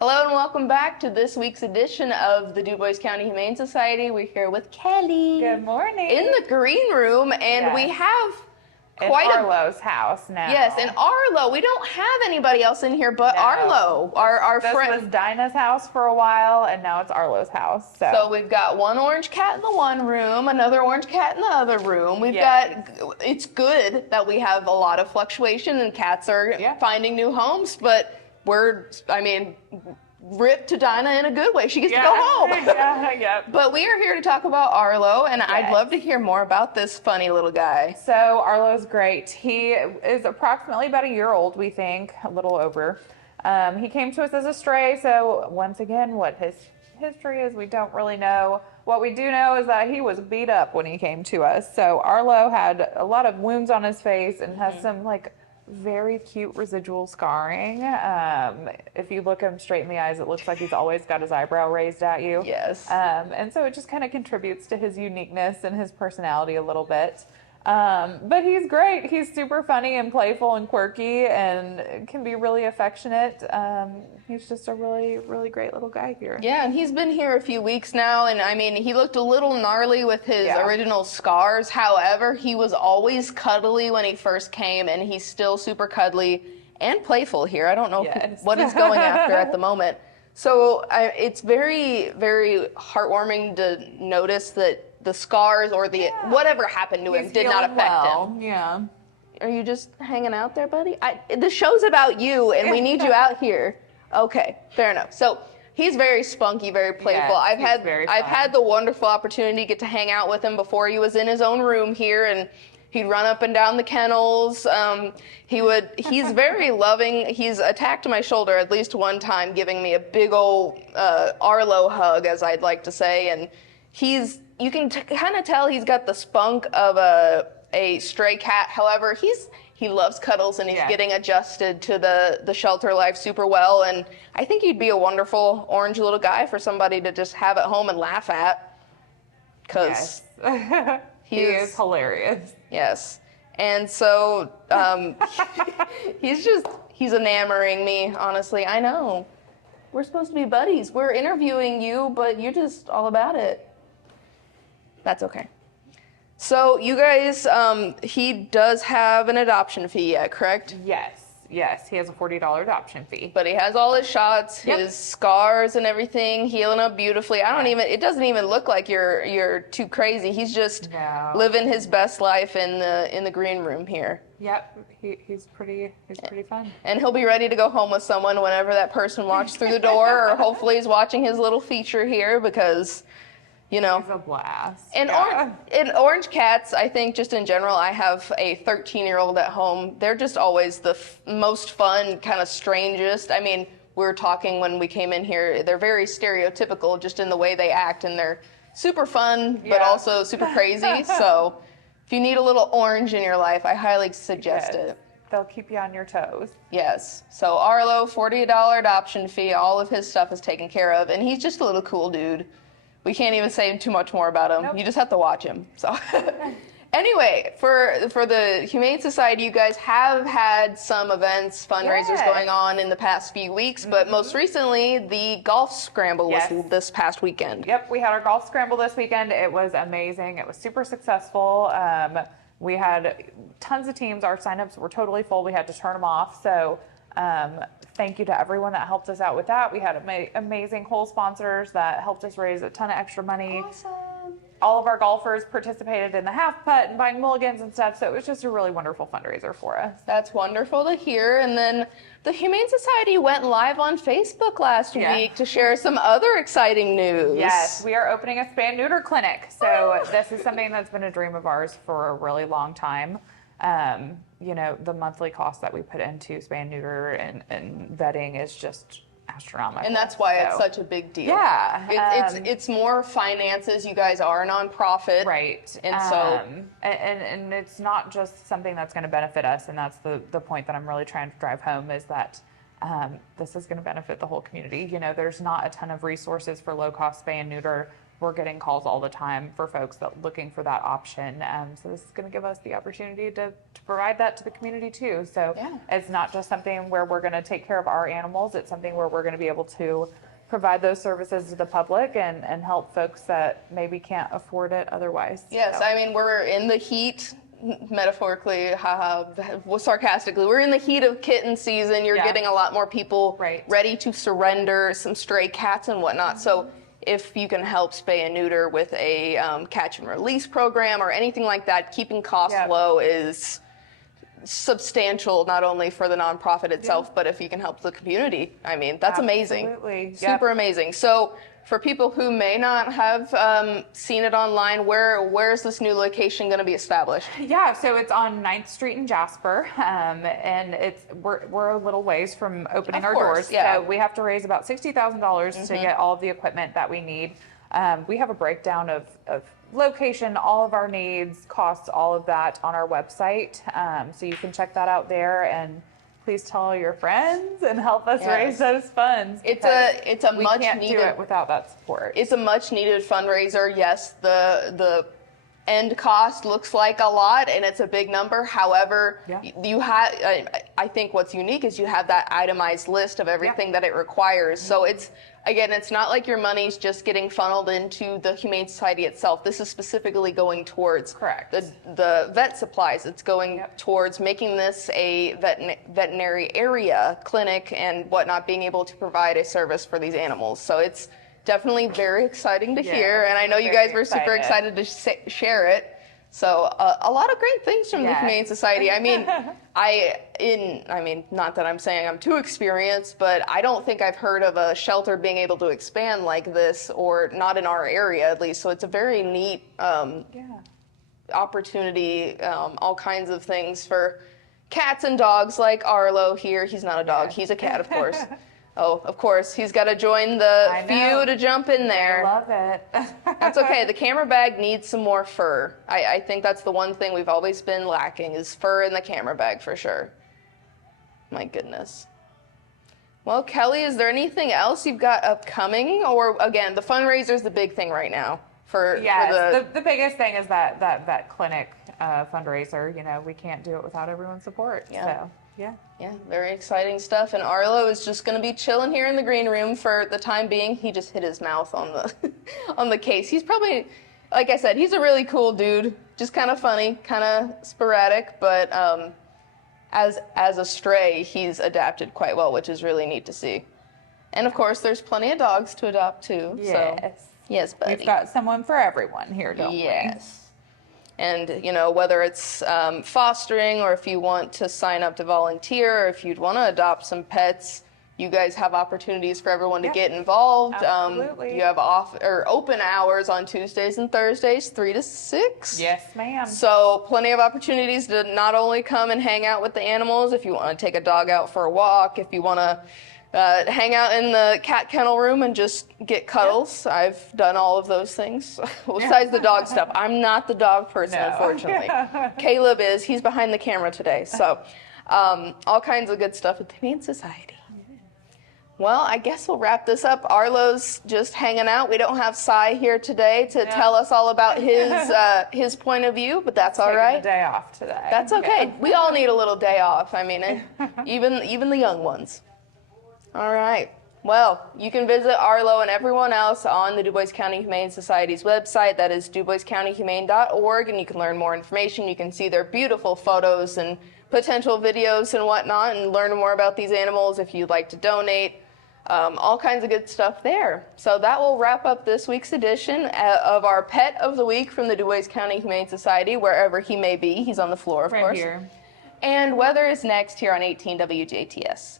Hello and welcome back to this week's edition of the Dubois County Humane Society. We're here with Kelly. Good morning. In the green room, and we have quite Arlo's house now. Yes, in Arlo. We don't have anybody else in here but No. Arlo, our this friend. This was Dinah's house for a while, and now it's Arlo's house. So we've got one orange cat in the one room, another orange cat in the other room. It's good that we have a lot of fluctuation and cats are finding new homes, but ripped to Dinah in a good way. She gets to go home. But we are here to talk about Arlo, and I'd love to hear more about this funny little guy. So Arlo's great. He is approximately about a year old, we think, a little over. He came to us as a stray, so once again, what his history is, we don't really know. What we do know is that he was beat up when he came to us. So Arlo had a lot of wounds on his face and has some very cute residual scarring. If you look him straight in the eyes, it looks like he's always got his eyebrow raised at you. Yes. And so it just kind of contributes to his uniqueness and his personality a little bit. But he's great. He's super funny and playful and quirky and can be really affectionate. He's just a really, really great little guy here. Yeah, and he's been here a few weeks now, and he looked a little gnarly with his original scars. However, he was always cuddly when he first came, and he's still super cuddly and playful here. I don't know what he's going after at the moment. So it's very, very heartwarming to notice that the scars or whatever happened to him did not affect him. Yeah. Are you just hanging out there, buddy? The show's about you, and we need you out here. Okay, fair enough. So he's very spunky, very playful. Yes, I've had the wonderful opportunity to get to hang out with him before he was in his own room here, and he'd run up and down the kennels. He's very loving. He's attacked my shoulder at least one time, giving me a big old Arlo hug, as I'd like to say, and you can kind of tell he's got the spunk of a stray cat. However, he loves cuddles, and he's getting adjusted to the shelter life super well. And I think he'd be a wonderful orange little guy for somebody to just have at home and laugh at. Because he is hilarious. Yes. And so he's enamoring me, honestly. I know. We're supposed to be buddies. We're interviewing you, but you're just all about it. That's okay. So you guys, he does have an adoption fee yet, correct? Yes, he has a $40 adoption fee. But he has all his shots, his scars and everything healing up beautifully. It doesn't even look like you're too crazy. He's just living his best life in the green room here. Yep, he's pretty fun. And he'll be ready to go home with someone whenever that person walks through the door, or hopefully he's watching his little feature here, because he's a blast. And orange cats, I think just in general, I have a 13-year-old at home. They're just always the most fun, kind of strangest. We were talking when we came in here, they're very stereotypical just in the way they act, and they're super fun, but also super crazy. So if you need a little orange in your life, I highly suggest it. They'll keep you on your toes. Yes. So Arlo, $40 adoption fee, all of his stuff is taken care of, and he's just a little cool dude. We can't even say too much more about him. Nope. You just have to watch him. So anyway, for the Humane Society, you guys have had some events, fundraisers going on in the past few weeks, but most recently, the golf scramble was this past weekend. Yep, we had our golf scramble this weekend. It was amazing. It was super successful. We had tons of teams. Our signups were totally full. We had to turn them off. So thank you to everyone that helped us out with that. We had amazing hole sponsors that helped us raise a ton of extra money. Awesome. All of our golfers participated in the half putt and buying mulligans and stuff, so it was just a really wonderful fundraiser for us. That's wonderful to hear. And then the Humane Society went live on Facebook last week to share some other exciting news. Yes, we are opening a spay-neuter clinic. So this is something that's been a dream of ours for a really long time. The monthly cost that we put into spay and neuter and vetting is just astronomical. And that's why it's such a big deal. Yeah. It's more finances. You guys are a nonprofit. Right. And so. And it's not just something that's going to benefit us. And that's the point that I'm really trying to drive home, is that this is going to benefit the whole community. There's not a ton of resources for low-cost spay and neuter we're getting calls all the time for folks that looking for that option. So this is going to give us the opportunity to provide that to the community too. So it's not just something where we're going to take care of our animals. It's something where we're going to be able to provide those services to the public and help folks that maybe can't afford it otherwise. Yes, So. I mean, we're in the heat, metaphorically, sarcastically, we're in the heat of kitten season. You're getting a lot more people ready to surrender some stray cats and whatnot. So if you can help spay and neuter with a catch and release program or anything like that, keeping costs low is substantial, not only for the nonprofit itself, but if you can help the community. I mean, that's amazing. Super amazing. So for people who may not have seen it online, where's this new location going to be established? Yeah, so it's on 9th Street in Jasper, and we're a little ways from opening our doors. So we have to raise about $60,000 to get all of the equipment that we need. We have a breakdown of location, all of our needs, costs, all of that on our website. So you can check that out there, and please tell all your friends and help us raise those funds. It's a much we can't needed do it without that support. It's a much needed fundraiser. Yes, the end cost looks like a lot and it's a big number. However, you have, I think what's unique is you have that itemized list of everything that it requires. So it's not like your money's just getting funneled into the Humane Society itself. This is specifically going towards the vet supplies. It's going towards making this a veterinary area clinic and whatnot, being able to provide a service for these animals. So it's definitely very exciting to hear, and I know you guys were super excited to share it. So a lot of great things from the Humane Society. I mean, not that I'm saying I'm too experienced, but I don't think I've heard of a shelter being able to expand like this, or not in our area at least. So it's a very neat opportunity. All kinds of things for cats and dogs, like Arlo here. He's not a dog; he's a cat, of course. Oh, of course, he's got to join the few to jump in there. I love it. That's okay. The camera bag needs some more fur. I think that's the one thing we've always been lacking, is fur in the camera bag for sure. My goodness. Well, Kelly, is there anything else you've got upcoming? Or again, the fundraiser is the big thing right now. The biggest thing is that clinic fundraiser. You know, we can't do it without everyone's support. So. Yeah, very exciting stuff. And Arlo is just going to be chilling here in the green room for the time being. He just hit his mouth on the on the case. He's probably, like I said, he's a really cool dude. Just kind of funny, kind of sporadic, but as a stray, he's adapted quite well, which is really neat to see. And of course, there's plenty of dogs to adopt too. Yes. So, yes, buddy. We've got someone for everyone here, don't we? Yes. And, you know, whether it's fostering, or if you want to sign up to volunteer, or if you'd want to adopt some pets, you guys have opportunities for everyone to get involved. Absolutely. You have open hours on Tuesdays and Thursdays, 3 to 6. Yes, ma'am. So plenty of opportunities to not only come and hang out with the animals, if you want to take a dog out for a walk, if you want to hang out in the cat kennel room and just get cuddles. I've done all of those things. Besides the dog stuff. I'm not the dog person, unfortunately. Caleb is. He's behind the camera today. So all kinds of good stuff with the Humane Society. Well, I guess we'll wrap this up. Arlo's just hanging out. We don't have Cy here today to tell us all about his point of view, but that's all right. Taking a day off today. That's okay. We all need a little day off. I mean, even the young ones. All right. Well, you can visit Arlo and everyone else on the Dubois County Humane Society's website. That is duboiscountyhumane.org, and you can learn more information. You can see their beautiful photos and potential videos and whatnot, and learn more about these animals if you'd like to donate. All kinds of good stuff there. So that will wrap up this week's edition of our Pet of the Week from the Dubois County Humane Society, wherever he may be. He's on the floor, of course. Here. And weather is next here on 18 WJTS.